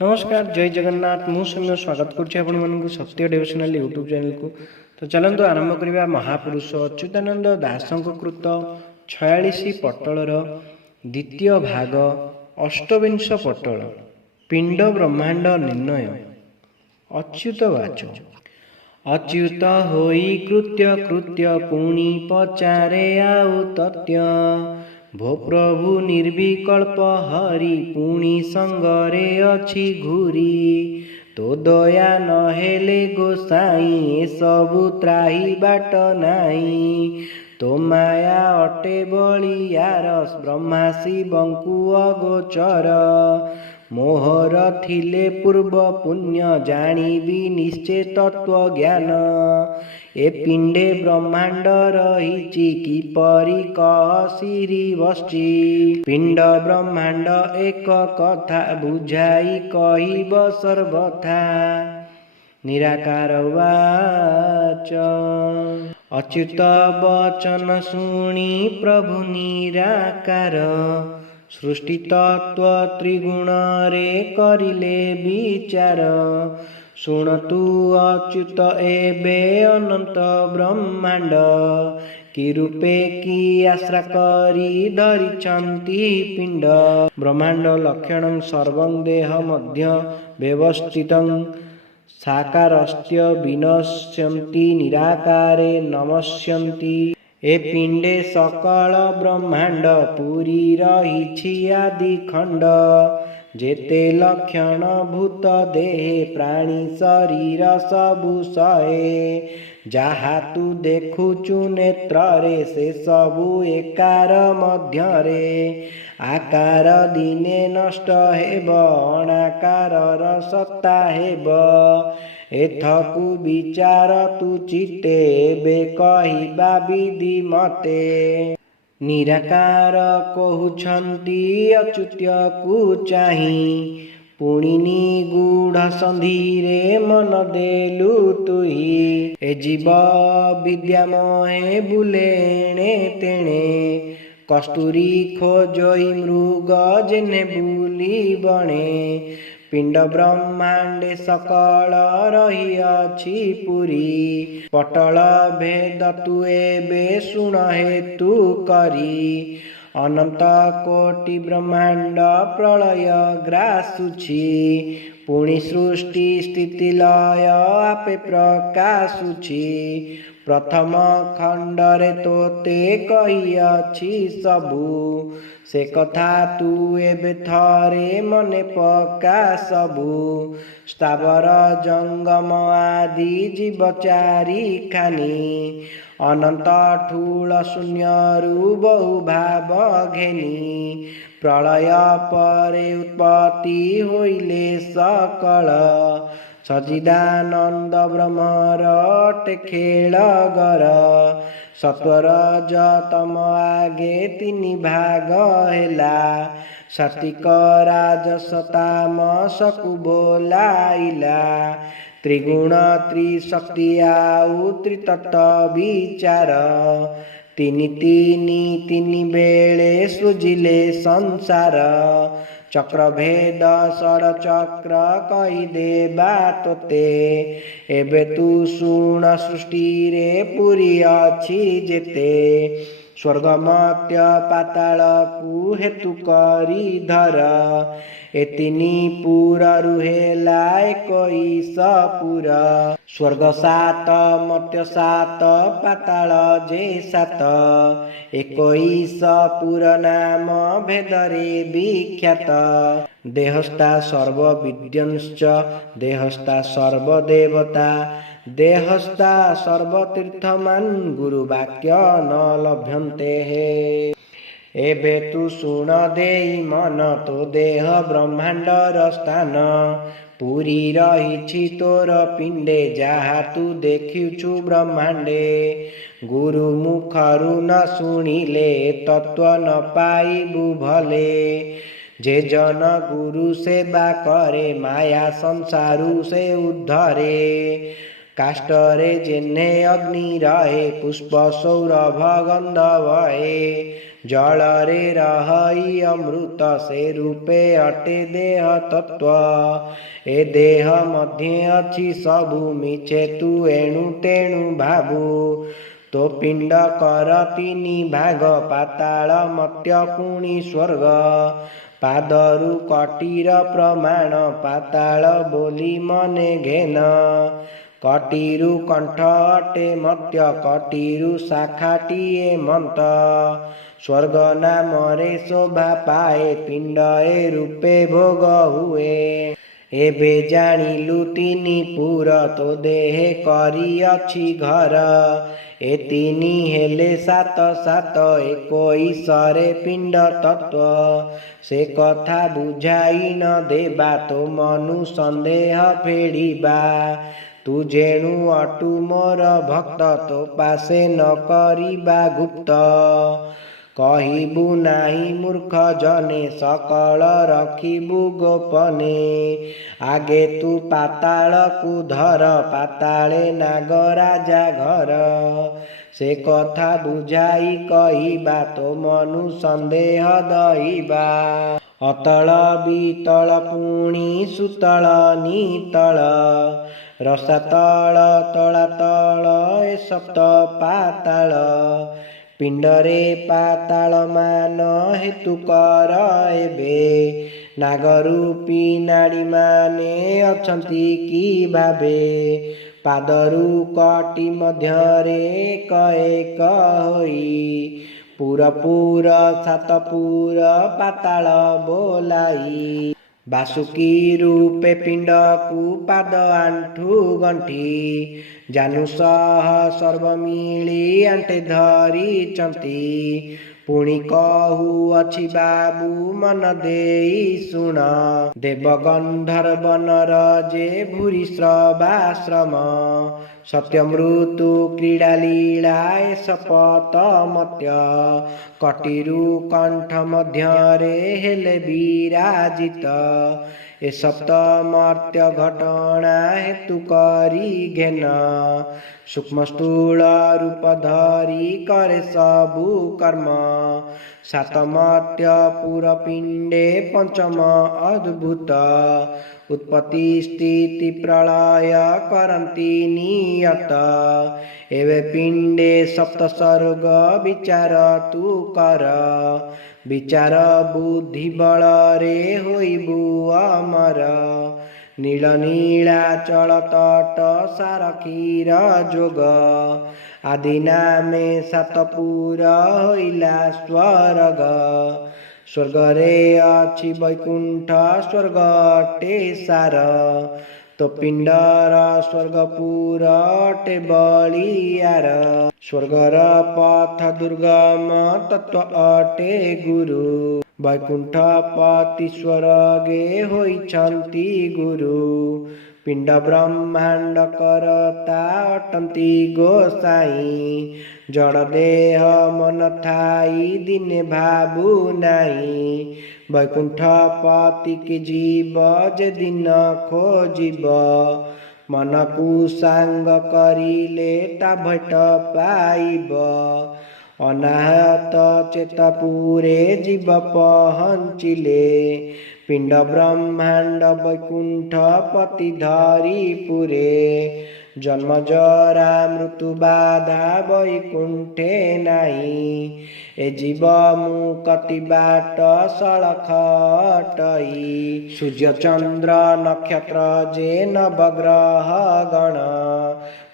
नमस्कार जय जगन्नाथ मुझे स्वागत करुँ सत्य डिवोशनल यूट्यूब चैनल को। तो चलते आरंभ करवा महापुरुष अच्युतानंद दासों कृत 46 पटलर द्वितीय भाग अष्टविंश पटल पिंड ब्रह्मांड निर्णय। अच्युत वाच अच्युत होई कृत्य कृत्य पुणी पचारे आउ तथ्य भो प्रभु निर्विकल्प हरि पुणी संगरे अछि घूरी तो दया नहेले गोसाई ए सबु त्राही बाट नाई तो माया अटे बलियार ब्रह्मा शिवंकु अगोचर मोहर थिले पूर्व पुण्य जानिबी निश्चय तत्व ज्ञान ए पिंडे ब्रह्मांड रही किपरि कहसिरी बसची पिंड ब्रह्मांड एक कथा बुझाई कहिब सर्वथा निराकार वाच अच्युत वचन शुणी प्रभु निराकार सृष्टि तत्व त्रिगुण रे करिले विचार शुणतु अच्युत एबे अनंत ब्रह्मांड कि रूपे कि आश्रा करी धरिछन्ति पिंड ब्रह्मांड लक्षण सर्वं देह मध्य व्यवस्थितं साकारस्त्य विनश्यन्ति निराकारे नमस्यन्ति ए पिंडे सकल ब्रह्मांड पूरी रही आदि खंड जेते लक्षण भूत देहे प्राणी शरीर सबु सहे जहा तू देखुचु नेत्रे से सबु एकार मध्यरे आकार दिने नष्ट हेब अनाकार सत्ता हेब एथकु विचार तु चित्ते बे कहिबा विधि मते निराकार कहउछन्ति अच्युत्य को चाही पुणी निगूढ़ संधिरे मन देलु तुही ए जीव विद्या मोहे बुलेणे तेणे कस्तूरी खोजई मृग जेने बुली बणे पिंड ब्रह्मांडे सकल रही अछि पुरी पटल भेद तु एबे शुण हेतु करी अनंत कोटि ब्रह्मांड प्रलय ग्रासुछि पुणी सृष्टि स्थिति लय आपे प्रकाशुछि प्रथम खंडरे तोते कही अछि सबु से कथा तू एबे थरे मने पका सबु स्थावर जंगम आदि जीव चारि खानी अनंत ठूल शून्यरु बहु भाव घेनी प्रलय परे उत्पत्ति होइले सकल सचिदानंद ब्रह्मर अटे खेल गर सत्वर जतम आगे तीन भाग हेला सात्विक राजस तामसकु बोलाइला त्रिगुण त्रिशक्ति आउ त्रितत्व विचार तीनी तीनी तीनी बेले सृजिले संसार चक्र भेद षड चक्र कही देबा तोते एबे तू शुण सृष्टि रे पुरी अछि जेते स्वर्ग मर्त्य पाताल कु हेतु करी धर एतिनी पूरा रुहेला 21 पूरा स्वर्ग 7 मर्त्य 7 पाताल जे 7 21 पूरा नाम भेदरे विख्यात देहस्था सर्व विद्यंश्च देहस्था सर्वदेवता देहस्था सर्वतीर्थमान गुरुवाक्य न लभ्यन्ते एबे तू शुण देई मन तो देह ब्रह्मांडर स्थान पूरी रही तोर पिंडे जहा तू देखिछु ब्रह्मांडे गुरु मुखरु न शुणिले तत्व न पाइबु भले जे जन गुरु सेवा करे माया संसारु से उद्धरे काष्टरे जेने अग्नि रहे पुष्प सौरभ गंध वहे जलरे रहई अमृत से रूपे अटे देह तत्व। ए देह मध्य अच्छी सबु मिछे तू एणु तेणु भाबु। तो पिंड कर तीनि भाग पाताल मत्य पुणी स्वर्ग। पादरु कटीर प्रमाण पाताल बोली मने घेन। कटीरु कंठ अटे मत्य कटीरु शाखाटीए मंत। स्वर्ग नामरे शोभा पाए पिंड ए रूपे भोग हुए। एबे जानिलु तिनि पुर तो देहे करी अछि घर। ए तिनि हेले सात सात एकोईसरे पिंड तत्व। से कथा बुझाई न देबा तो मनु संदेह फेड़िबा। तू जेणु अटु मोर भक्त तो पासे न करिबा गुप्त। कहिबु नाही मूर्ख जने सकल रखिबु गोपने। आगे तू पाताल कु धर पाताले नागराजा घर। से कथा बुझाई कहिबा तो मनु संदेह दहिबा। अतल बीतल पुणी सुतल नीतल। रसातल तलातल ए सप्त पाताल। पिंडरे पाताल मान हेतु कर एबे। नागरूपी नाड़ी माने अछंती कि भाबे। पादरु कटी मध्यरे एक एक होई। पुर सातपुर पाताल बोलाई। बासुकी रूपे पिंड कु पाद आंठु गंठी। जानु सह सर्व मिली आंटे धरिचंती। पुणी कहु अछि बाबू मन देई शुण। देव गंधर्व नर जे भूरि श्रवाश्रम। सत्य मृत्यु क्रीड़ा लीला ए शपथ मत्य। कटीरु कंठ मध्यरे हेले विराजित। ए सप्त मर्त्य घटना हेतु करी घेन। सूक्ष्म स्थूल रूप धरी करे सबु कर्म। सात मर्त्य पुर पिंडे पंचम अद्भुत। उत्पत्ति स्थिति प्रलय करंती नियत। एवे पिंडे सप्त सर्ग विचार तू कर। विचार बुद्धि बल रे होइबु अमर। नील नीलाचल तट सारखीर जोग। आदि नामे सातपुर होइला स्वर्ग। स्वर्ग रे अछि वैकुंठ स्वर्ग अटे सार। तो पिंडर स्वर्गपुर अटे बलियार। स्वर्गर पथ दुर्गम तत्व अटे गुरु। वैकुंठ पति स्वर्गे होइछन्ति गुरु। पिंड ब्रह्मांड करता अटंती गोसाई। जड़ देह मन थाई दिने भाबु नाई। वैकुंठ पति के जीव जे दिन खोजिब। मन को सांग करिले ता भेट पाइब। अनाहत चेतपुरे जीव पहंचिले। पिंड ब्रह्मांड वैकुंठ पति धरी पुरे। जन्म जरा मृत्यु बाधा वैकुंठे नाई। ए जीव मुक्ति बाट सलख अटई। सूर्य चंद्र नक्षत्र जे नवग्रह गण।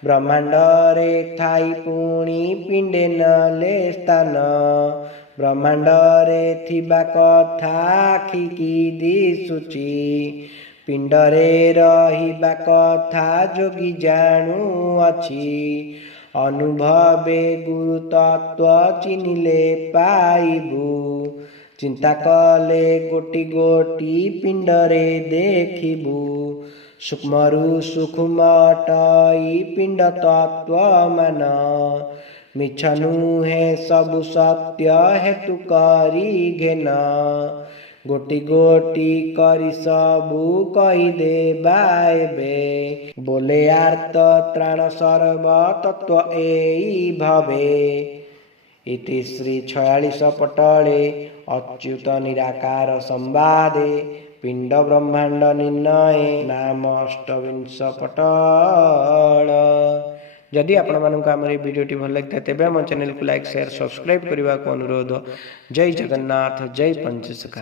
ब्रह्मांड रे थाई पुणी पिंडे नले स्थान। ब्रह्मांड रे थिबा कथा आखिकी दिसुची। पिंड रे रहिबा कथा जोगी जाणु अछि। अनुभवे गुरु तत्व चिनिले पाइबु। चिंता कले गोटी गोटी पिंड रे देखिबु। सूक्ष्मरु सूक्ष्म अटई पिंड तत्व मान। मिछ नुहे सबु सत्य हेतु करी घेन। गोटी गोटी करी सबु कही देबा एबे। बोले आर्त त्राण सर्व तत्व एई भवे। इति श्री 46 पटले अच्युत निराकार संवादे पिंड ब्रह्मांड निर्णय नाम 28 पटल। जदि आपण मानक आम वीडियोटी भल लगी तेज आम चैनल को लाइक शेयर सब्सक्राइब करने को अनुरोध। जय जगन्नाथ जय पंचसखा।